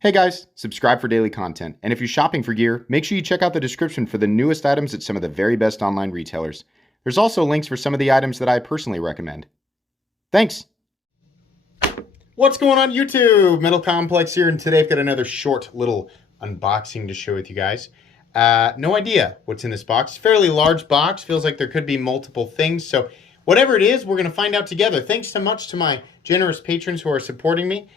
Hey guys, subscribe for daily content. And if you're shopping for gear, make sure you check out the description for the newest items at some of the very best online retailers. There's also links for some of the items that I personally recommend. Thanks! What's going on YouTube? Metal Complex here, and today I've got another short little unboxing to share with you guys. No idea what's in this box. Fairly large box, feels like there could be multiple things. So whatever it is, we're going to find out together. Thanks so much to my generous patrons who are supporting me.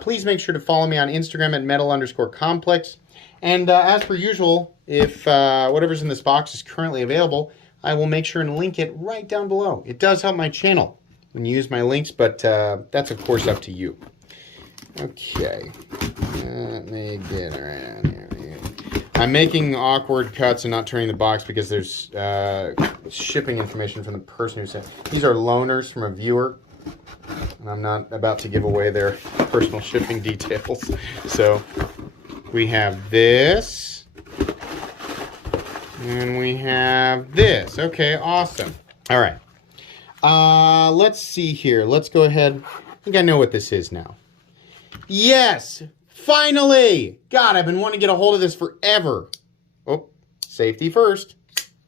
Please make sure to follow me on Instagram at metal_complex. And as per usual, if whatever's in this box is currently available, I will make sure and link it right down below. It does help my channel when you use my links, but that's of course up to you. Okay, let me get around here. I'm making awkward cuts and not turning the box because there's shipping information from the person who sent. These are loaners from a viewer, and I'm not about to give away their personal shipping details. So we have this, and we have this. Okay, awesome. All right. Let's see here. Let's go ahead. I think I know what this is now. Yes! Finally! God, I've been wanting to get a hold of this forever. Oh, safety first.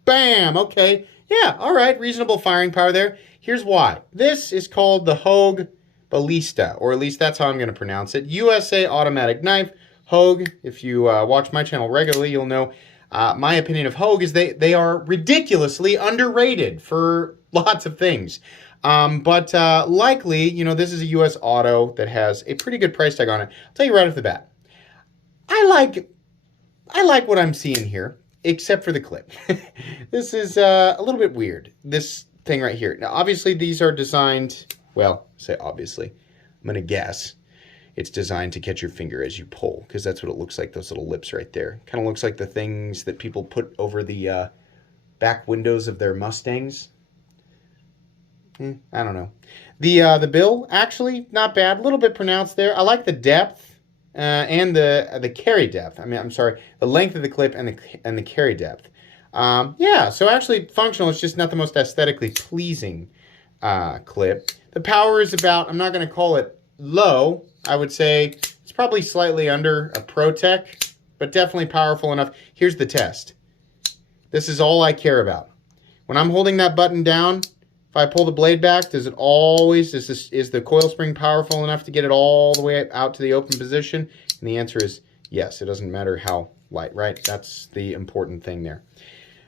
Bam! Okay. Yeah, all right. Reasonable firing power there. Here's why. This is called the Hogue Ballista, or at least that's how I'm going to pronounce it. USA automatic knife. Hogue, if you watch my channel regularly, you'll know my opinion of Hogue is they are ridiculously underrated for lots of things. But likely, you know, this is a U.S. auto that has a pretty good price tag on it. I'll tell you right off the bat. I like what I'm seeing here, except for the clip. This is a little bit weird, this thing right here. Now, obviously, these are designed, well, say obviously, I'm going to guess it's designed to catch your finger as you pull, because that's what it looks like, those little lips right there. Kind of looks like the things that people put over the back windows of their Mustangs. I don't know. The bill, actually, not bad. A little bit pronounced there. I like the depth and the carry depth. I mean, I'm sorry, the length of the clip and the carry depth. Yeah, so actually functional. It's just not the most aesthetically pleasing clip. The power is about, I'm not going to call it low. I would say it's probably slightly under a ProTech, but definitely powerful enough. Here's the test. This is all I care about. When I'm holding that button down, if I pull the blade back, does it always, is the coil spring powerful enough to get it all the way out to the open position? And the answer is yes. It doesn't matter how light, right? That's the important thing there.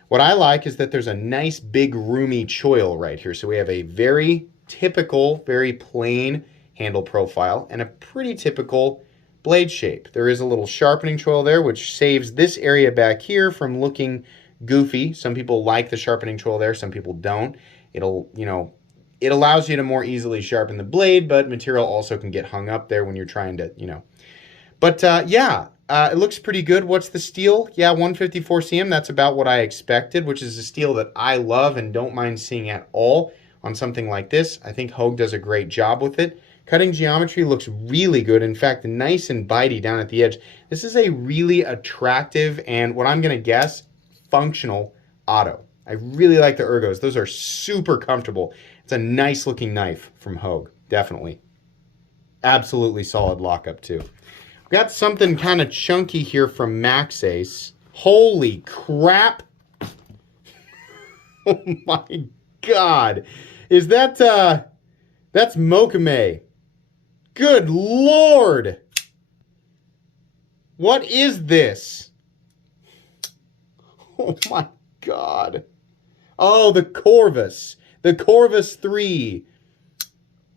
What I like is that there's a nice big roomy choil right here. So we have a very typical, very plain handle profile and a pretty typical blade shape. There is a little sharpening choil there, which saves this area back here from looking goofy. Some people like the sharpening choil there, some people don't. It'll, you know, it allows you to more easily sharpen the blade, but material also can get hung up there when you're trying to, you know. But yeah, it looks pretty good. What's the steel? Yeah, 154 cm. That's about what I expected, which is a steel that I love and don't mind seeing at all on something like this. I think Hogue does a great job with it. Cutting geometry looks really good. In fact, nice and bitey down at the edge. This is a really attractive and what I'm going to guess, functional auto. I really like the ergos. Those are super comfortable. It's a nice looking knife from Hogue, definitely. Absolutely solid lockup too. We've got something kind of chunky here from Maxace. Holy crap. Oh my God. Is that, that's Maxace. Good Lord. What is this? Oh my God. Oh, the Corvus. The Corvus 3.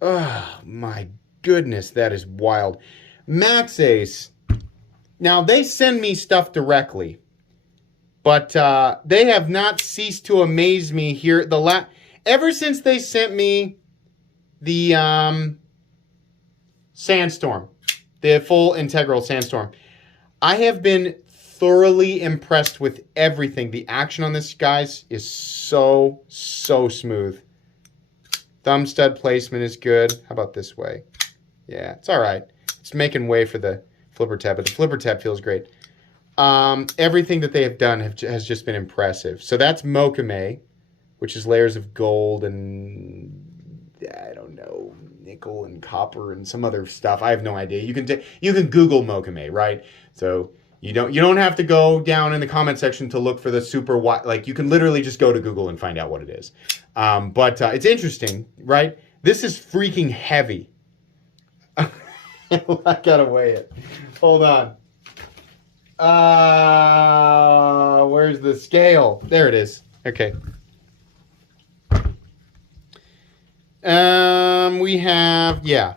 Oh, my goodness. That is wild. Maxace. Now, they send me stuff directly. But they have not ceased to amaze me here. Ever since they sent me the Sandstorm. The full integral Sandstorm. I have been thoroughly impressed with everything. The action on this, guys, is so smooth. Thumb stud placement is good. How about this way? Yeah, it's all right. It's making way for the flipper tab, but the flipper tab feels great. Everything that they have done has just been impressive. So that's Maxace, which is layers of gold and I don't know, nickel and copper and some other stuff. I have no idea. You can Google Mokume, right? So you don't have to go down in the comment section to look for the super wide. Like, you can literally just go to Google and find out what it is. But it's interesting, right? This is freaking heavy. I gotta weigh it. Hold on. Where's the scale? There it is. Okay. We have, yeah.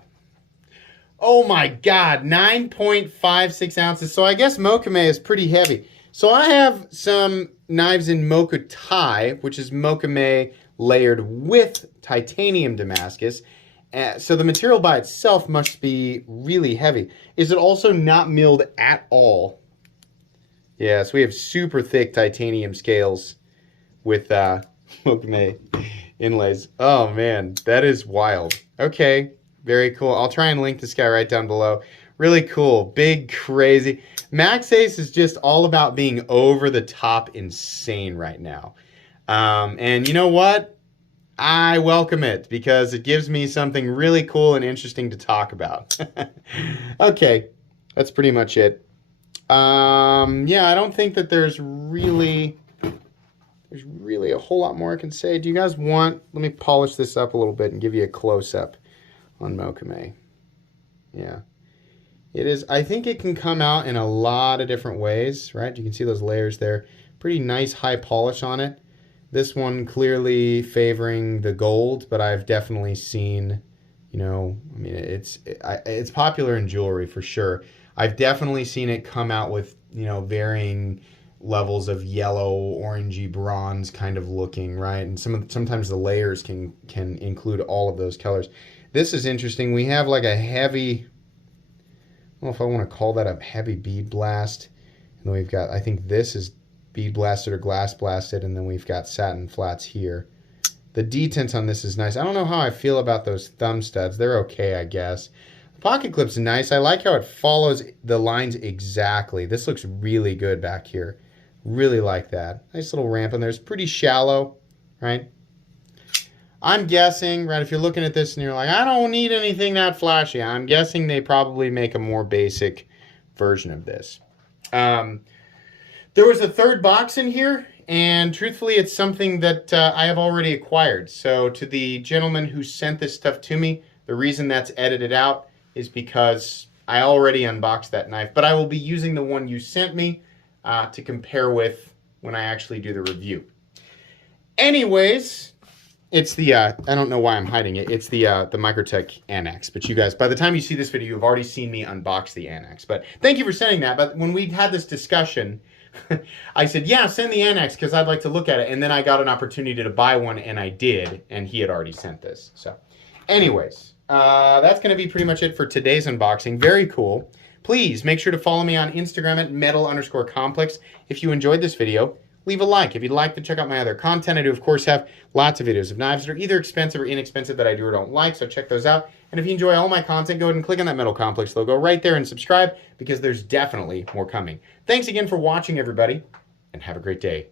Oh my God, 9.56 ounces. So I guess Mokume is pretty heavy. So I have some knives in Mokutai, which is Mokume layered with titanium Damascus. So the material by itself must be really heavy. Is it also not milled at all? Yeah, so we have super thick titanium scales with Mokume inlays. Oh man, that is wild. Okay, very cool. I'll try and link this guy right down below. Really cool, big, crazy. Maxace is just all about being over the top insane right now. And you know what? I welcome it because it gives me something really cool and interesting to talk about. Okay, that's pretty much it. Yeah, I don't think that there's really a whole lot more I can say. Do you guys want, let me polish this up a little bit and give you a close-up on Mokume. Yeah. It is, I think it can come out in a lot of different ways, right? You can see those layers there. Pretty nice high polish on it. This one clearly favoring the gold, but I've definitely seen, you know, I mean, it's popular in jewelry for sure. I've definitely seen it come out with, you know, varying levels of yellow, orangey, bronze kind of looking, right? And sometimes the layers can include all of those colors. This is interesting. We have like a heavy, I don't know if I want to call that a heavy bead blast. And then we've got, I think this is bead blasted or glass blasted, and then we've got satin flats here. The detent on this is nice. I don't know how I feel about those thumb studs. They're okay, I guess. The pocket clip's nice. I like how it follows the lines exactly. This looks really good back here. Really like that. Nice little ramp in there. It's pretty shallow, right? I'm guessing, right, if you're looking at this and you're like, I don't need anything that flashy, I'm guessing they probably make a more basic version of this. There was a third box in here, and truthfully, it's something that I have already acquired. So to the gentleman who sent this stuff to me, the reason that's edited out is because I already unboxed that knife, but I will be using the one you sent me to compare with when I actually do the review. Anyways, it's the, I don't know why I'm hiding it, it's the Microtech Annex. But you guys, by the time you see this video, you've already seen me unbox the Annex. But thank you for sending that. But when we had this discussion, I said, yeah, send the Annex because I'd like to look at it. And then I got an opportunity to buy one, and I did. And he had already sent this. So anyways, that's going to be pretty much it for today's unboxing. Very cool. Please make sure to follow me on Instagram at metal_complex. If you enjoyed this video, leave a like. If you'd like to check out my other content, I do, of course, have lots of videos of knives that are either expensive or inexpensive that I do or don't like, so check those out. And if you enjoy all my content, go ahead and click on that Metal Complex logo right there and subscribe, because there's definitely more coming. Thanks again for watching, everybody, and have a great day.